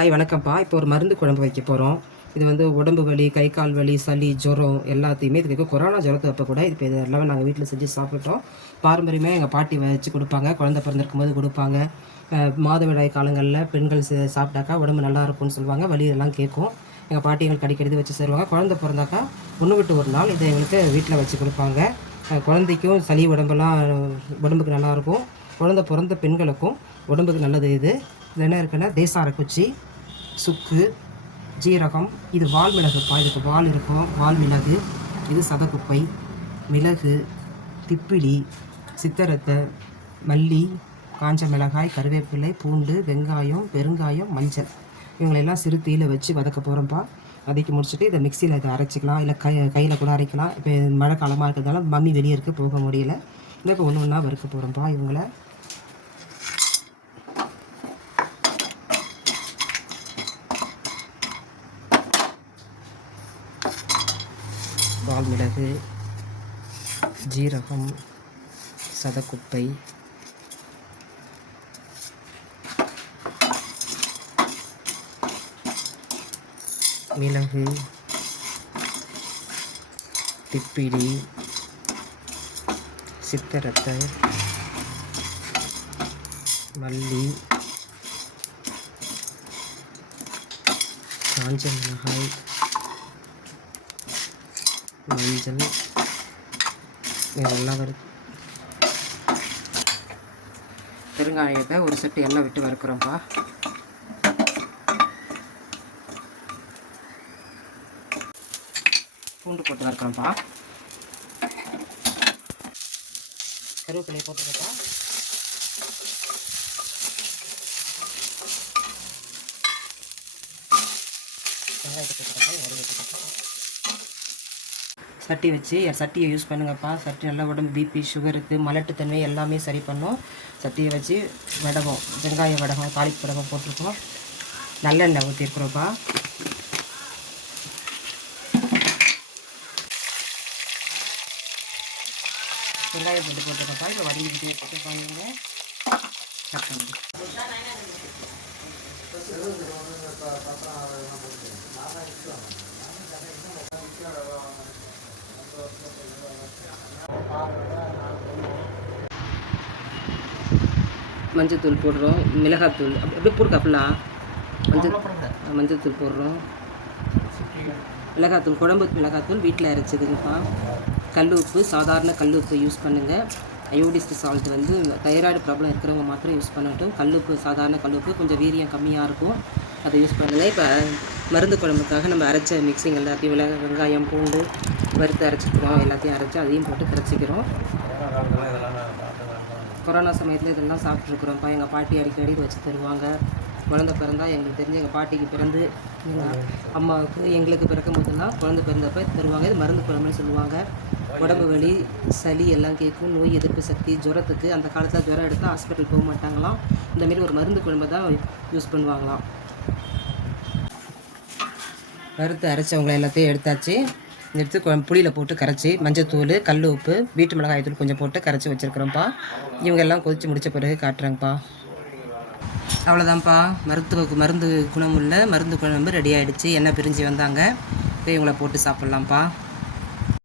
Hi வணக்கம்ப்பா. இப்போ ஒரு மருந்து குழம்பு வைக்க போகிறோம். இது வந்து உடம்பு வலி, கை கால் வலி, சளி, ஜுரம் எல்லாத்தையுமே இதுக்கு கொரோனா ஜுரத்து அப்போ கூட இப்போ இது எல்லாமே நாங்கள் வீட்டில் செஞ்சு சாப்பிட்டோம். பாரம்பரியமாக எங்கள் பாட்டி வச்சு கொடுப்பாங்க. குழந்தை பிறந்திருக்கும்போது கொடுப்பாங்க. மாதவிடாய் காலங்களில் பெண்கள் சாப்பிட்டாக்கா உடம்பு நல்லா இருக்கும்னு சொல்லுவாங்க. வலி எல்லாம் கேட்கும். எங்கள் பாட்டி எங்களுக்கு அடிக்கடி வச்சு தருவாங்க. குழந்தை பிறந்தாக்கா ஒன்று விட்டு ஒரு நாள் இதை எங்களுக்கு வீட்டில் வச்சு கொடுப்பாங்க. குழந்தைக்கும் சளி உடம்புக்கு நல்லாயிருக்கும். குழந்தை பிறந்த பெண்களுக்கும் உடம்புக்கு நல்லது. இது என்ன இருக்குன்னா தேசாரக்குச்சி, சுக்கு, ஜீரகம், இது வால் மிளகுப்பா. இதுக்கு வால் இருக்கும், வால் மிளகு. இது சதக்குப்பை, மிளகு, திப்பிலி, சித்தரத்தை, மல்லி, காஞ்ச மிளகாய், கருவேப்பிலை, பூண்டு, வெங்காயம், பெருங்காயம், மஞ்சள் இவங்களெல்லாம் சிறு தீயில் வச்சு வதக்க போகிறோம்ப்பா. வதக்கி முடிச்சுட்டு இதை மிக்சியில் இதை அரைச்சிக்கலாம், இல்லை கையில் கூட அரைக்கலாம். இப்போ மழை காலமாக இருக்கிறதால மம்மி வெளியே இருக்குது, போக முடியல. இப்போ ஒன்று ஒன்றா வறுக்க போகிறோம்ப்பா. இவங்களை வால் மிளகு, ஜீரகம், சதக்குப்பை, மிளகு, திப்பிலி, சித்தரத்தை, மல்லி, காஞ்ச மிளகாய், மஞ்சள் இதெல்லாம் பெருங்காயத்தை ஒரு செட்டு எண்ணெய் விட்டு வறுக்கிறோம்ப்பா. பூண்டு போட்டு வறுக்கிறோம்ப்பா. கருவேப்பிலையை போட்டுருப்பா. வெங்காயத்தை போட்டுருப்பா. சட்டி வச்சு சட்டியை யூஸ் பண்ணுங்கப்பா. சட்டி நல்லா உடம்பு பிபி, சுகருக்கு, மலட்டுத்தன்மை எல்லாமே சரி பண்ணும். சட்டியை வச்சு வடகம், வெங்காய வடகம், தாளிப்பு வடகம் போட்டிருக்கோம். நல்லெண்ணெய் ஊற்றிருக்குறோம்ப்பா. வெங்காயம் போட்டுருக்கோம்ப்பா. இப்போ வதங்கிக்கிட்டே போட்டுருப்பாங்க. கட் பண்ணி மஞ்சத்தூள் போடுறோம், மிளகாத்தூள் அப்படியே போடுக்கா ஃபுல்லாக. மஞ்சத்தூள் போடுறோம், மிளகாத்தூள், குழம்பு மிளகாத்தூள் வீட்டில் அரைச்சதுங்கப்பா. கல் உப்பு, சாதாரண கல் உப்பு யூஸ் பண்ணுங்கள். அயோடிஸ்ட் சால்ட் வந்து தைராய்டு ப்ராப்ளம் இருக்கிறவங்க மாத்திரம் யூஸ் பண்ணட்டும். கல்லுப்பு, சாதாரண கல்லுப்பு கொஞ்சம் வீரியம் கம்மியாக இருக்கும், அதை யூஸ் பண்ணுங்கள். இப்போ மருந்து குழம்புக்காக நம்ம அரைச்ச மிக்சிங் எல்லாத்தையும் வெங்காயம், பூண்டு வறுத்து அரைச்சிக்கிறோம். எல்லாத்தையும் அரைச்சி அதையும் போட்டு கரைச்சிக்கிறோம். கொரோனா சமயத்தில் இதெல்லாம் சாப்பிட்ருக்குறோம்ப்பா. எங்கள் பாட்டி அடிக்கடி வச்சு தருவாங்க. குழந்தை பிறந்தால் எங்களுக்கு தெரிஞ்சு எங்கள் பாட்டிக்கு பிறந்து எங்கள் அம்மாவுக்கு எங்களுக்கு பிறக்கும் போதெல்லாம் குழந்தை பிறந்தப்போ தருவாங்க. இது மருந்து குழம்புன்னு சொல்லுவாங்க. உடம்பு வலி, சளி எல்லாம் கேட்கும். நோய் எதிர்ப்பு சக்தி, ஜுரத்துக்கு அந்த காலத்தில் ஜுரம் எடுத்தால் ஹாஸ்பிட்டல் போக மாட்டாங்களாம். இந்தமாரி ஒரு மருந்து குழம்பு தான் யூஸ் பண்ணுவாங்களாம். வறுத்து அரைச்சவங்களை எல்லாத்தையும் எடுத்தாச்சு. எடுத்து புளியில் போட்டு கரைச்சி மஞ்சத்தூள், கல் உப்பு, வீட்டு மிளகாய் தூள் கொஞ்சம் போட்டு கரைச்சி வச்சுருக்குறோம்ப்பா. இவங்க எல்லாம் கொதித்து முடித்த பிறகு காட்டுறாங்கப்பா. அவ்வளோதான்ப்பா. மருந்து குணமுள்ள மருந்து குழம்பு ரெடி ஆகிடுச்சு. எண்ணெய் பிரிஞ்சு வந்தாங்க. இவங்களை போட்டு சாப்பிட்லாம்ப்பா.